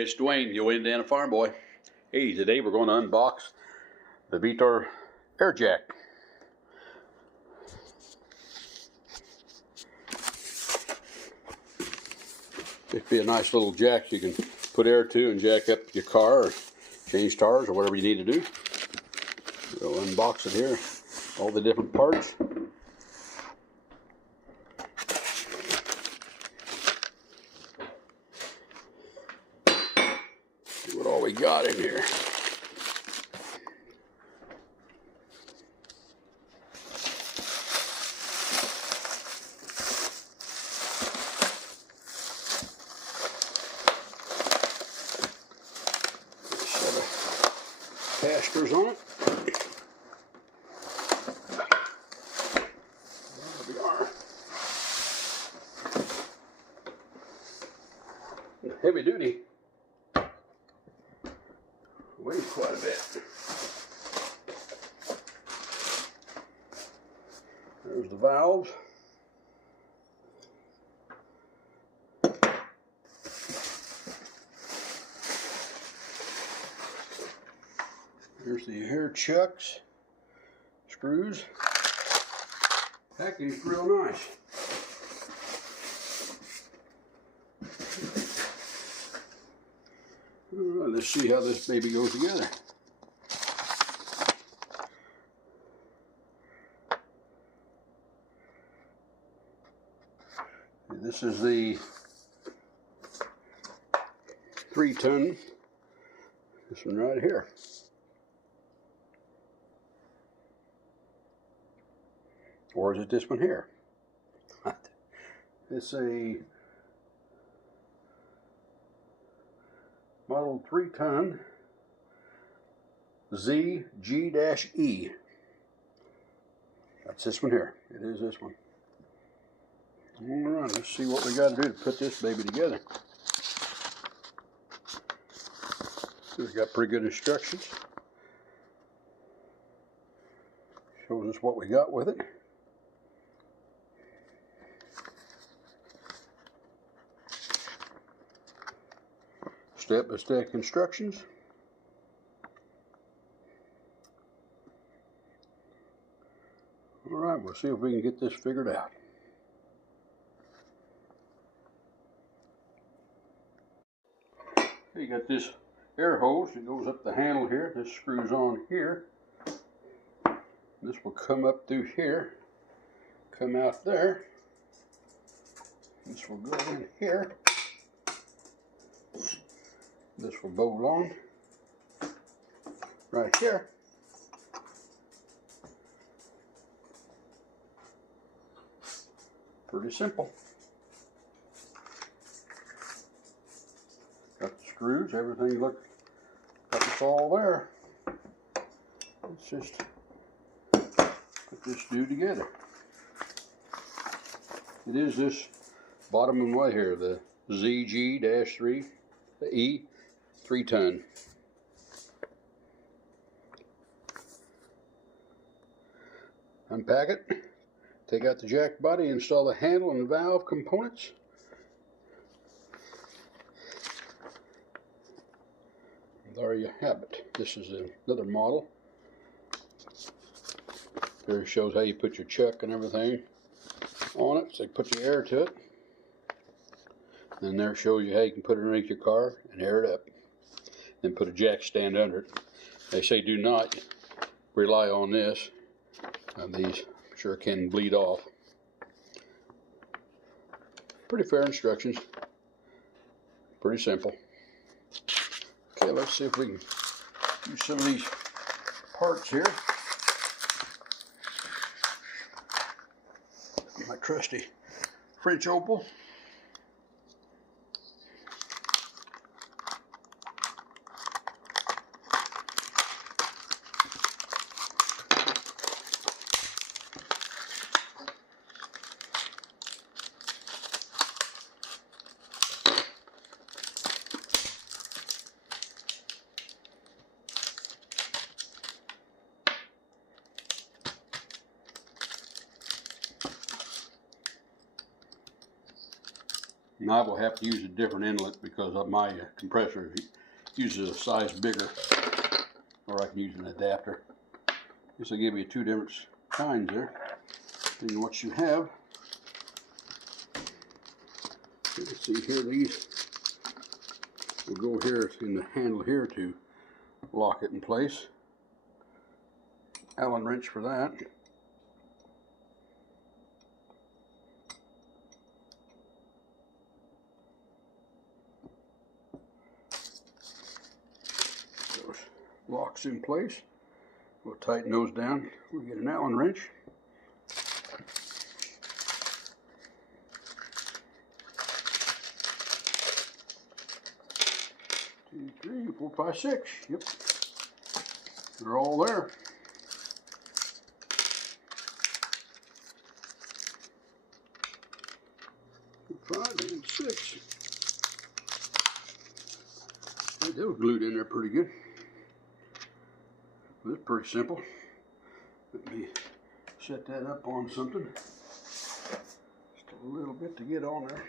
Hey, it's Dwayne, the Indiana Farm Boy. Hey, today we're going to unbox the Vevor air jack. It'd be a nice little jack you can put air to and jack up your car or change tires or whatever you need to do. We'll unbox it here, all the different parts. See what all we got in here. Set of casters on it. There we are. Heavy duty. Weighs quite a bit. There's the valves. Here's the hair chucks, screws. Packaged real nice. Let's see how this baby goes together. This is the 3-ton. This one right here. Or is it this one here? It's a model 3-ton ZG-E. That's this one here. It is this one. Alright, let's see what we got to do to put this baby together. It's got pretty good instructions. Shows us what we got with it. Step-by-step instructions. Alright, we'll see if we can get this figured out. You got this air hose that goes up the handle here. This screws on here. This will come up through here, come out there. This will go in here. This will bolt on right here. Pretty simple. Got the screws, everything got it's all there. Let's just put this dude together. It is this bottom one right here, the ZG-E 3-ton. Unpack it, take out the jack body, install the handle and valve components. There you have it. This is another model. Here it shows how you put your chuck and everything on it, so you put your air to it. And there shows you how you can put it underneath your car and air it up. Then put a jack stand under it. They say do not rely on this. These sure can bleed off. Pretty fair instructions. Pretty simple. Okay, let's see if we can use some of these parts here. My trusty French opal. I will have to use a different inlet because of my compressor uses a size bigger, or I can use an adapter. This will give you two different kinds there. And what you have, let's see here, these will go here in the handle here to lock it in place. Allen wrench for that. So locks in place. We'll tighten those down. We'll get an Allen wrench. 2, 3, 4, 5, 6. Yep. They're all there. Five and 6. They were glued in there pretty good. Well, it's pretty simple. Let me set that up on something. Just a little bit to get on there.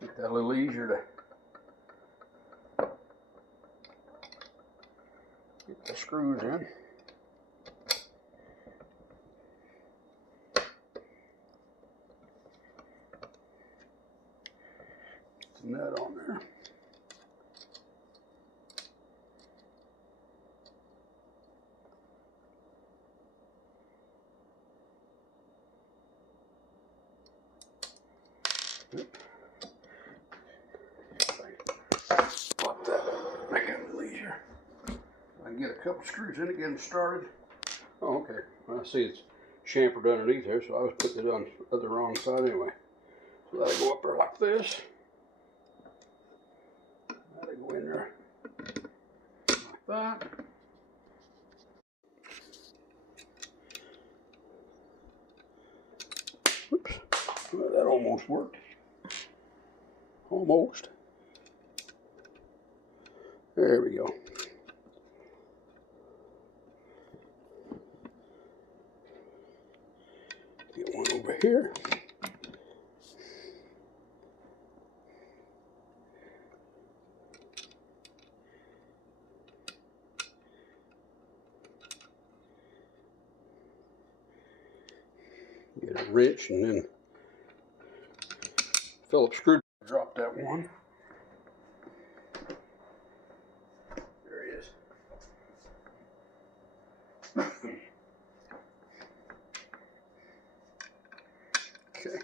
Make that a little easier to get the screws in. Get the nut on there. Yep. Pop that up, make it a little easier. I can get a couple screws in it, getting started. Oh, okay. Well, I see it's chamfered underneath there, so I was putting it on the wrong side anyway. So that'll go up there like this. That'll go in there like that. Oops. Well, that almost worked. Almost. There we go. Get one over here. Get a wrench and then Phillips screwdriver. Drop that one. There he is. Okay.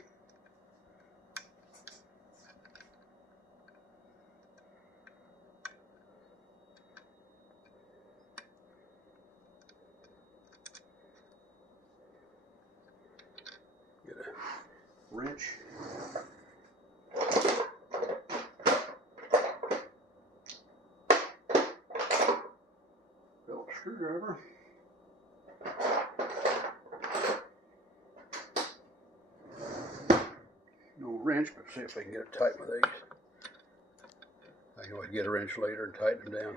Get a wrench. Phillips screwdriver. No wrench, but see if I can get it tight with these. I can always get a wrench later and tighten them down.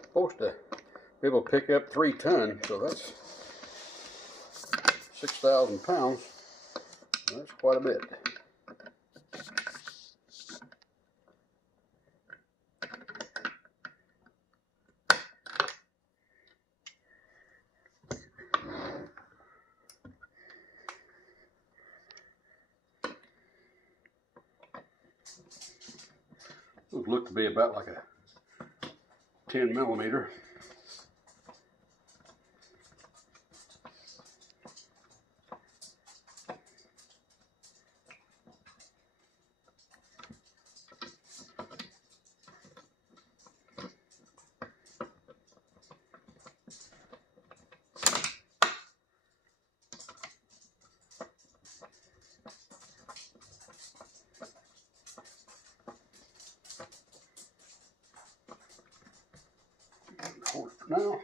Supposed to be able to pick up 3 tons, so that's 6,000 pounds. That's quite a bit. Those look to be about like a 10 millimeter. now.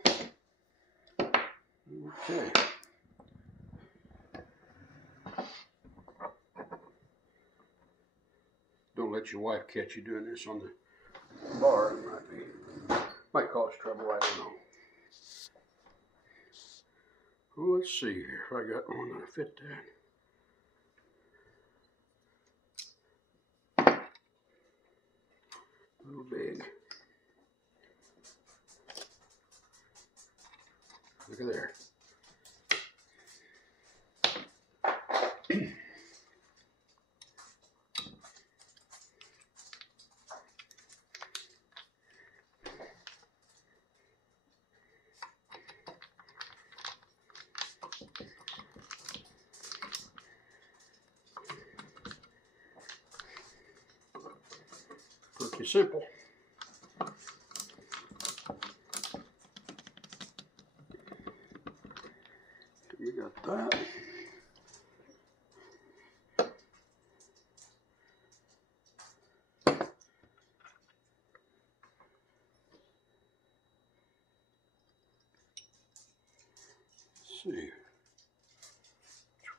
Okay. Don't let your wife catch you doing this on the bar. It might cause trouble, I don't know. Well, let's see here if I got one that'll fit that. A little big. Look at there. Pretty simple. We got that. Let's see. Which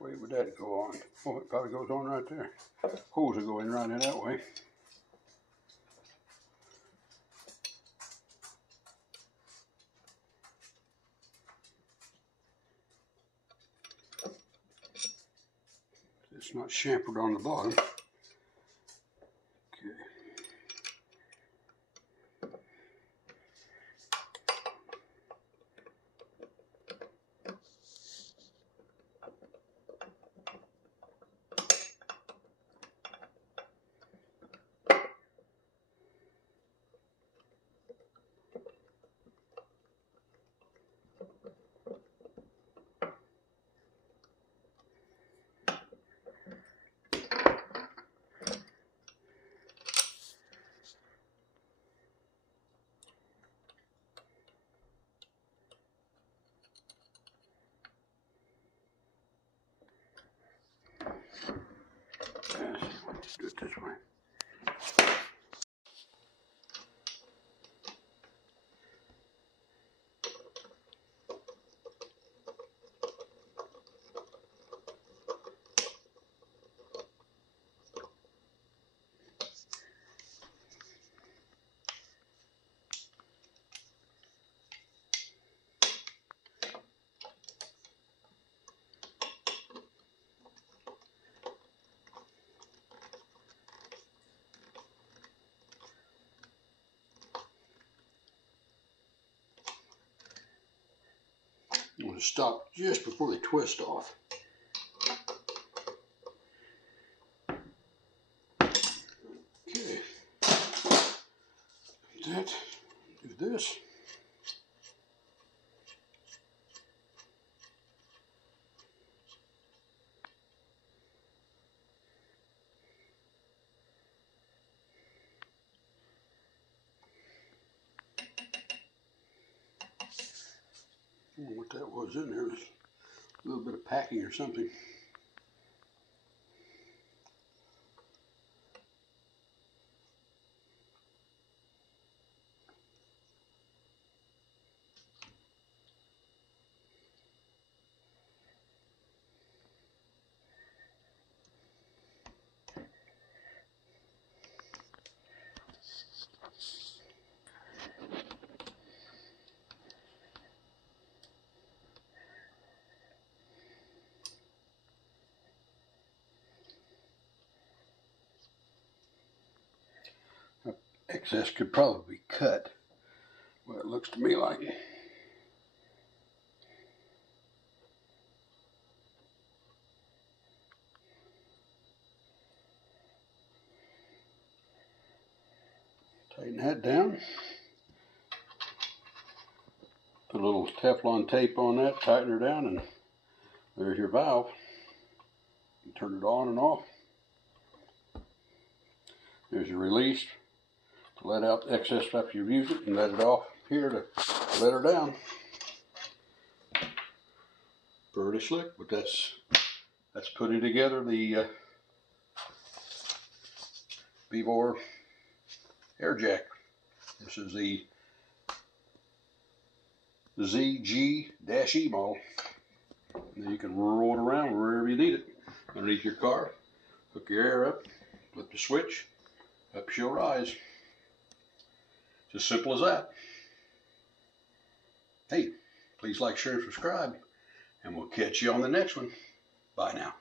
way would that go on? Oh, it probably goes on right there. Hose will go in right in that way. It's not chamfered on the bottom. Okay. Let's do it this way. I'm going to stop just before they twist off. Okay. That. Do this. I don't know what that was in there. A little bit of packing or something. Excess could probably be cut. Well, it looks to me like. Tighten that down. Put a little Teflon tape on that, tighten her down, and there's your valve. You turn it on and off. There's your release to let out the excess stuff you've used it, and let it off here to let her down. Pretty slick, but that's putting together the Vevor air jack. This is the ZG-E model. And then you can roll it around wherever you need it. Underneath your car, hook your air up, flip the switch, up she'll rise. It's as simple as that. Hey, please like, share, and subscribe, and we'll catch you on the next one. Bye now.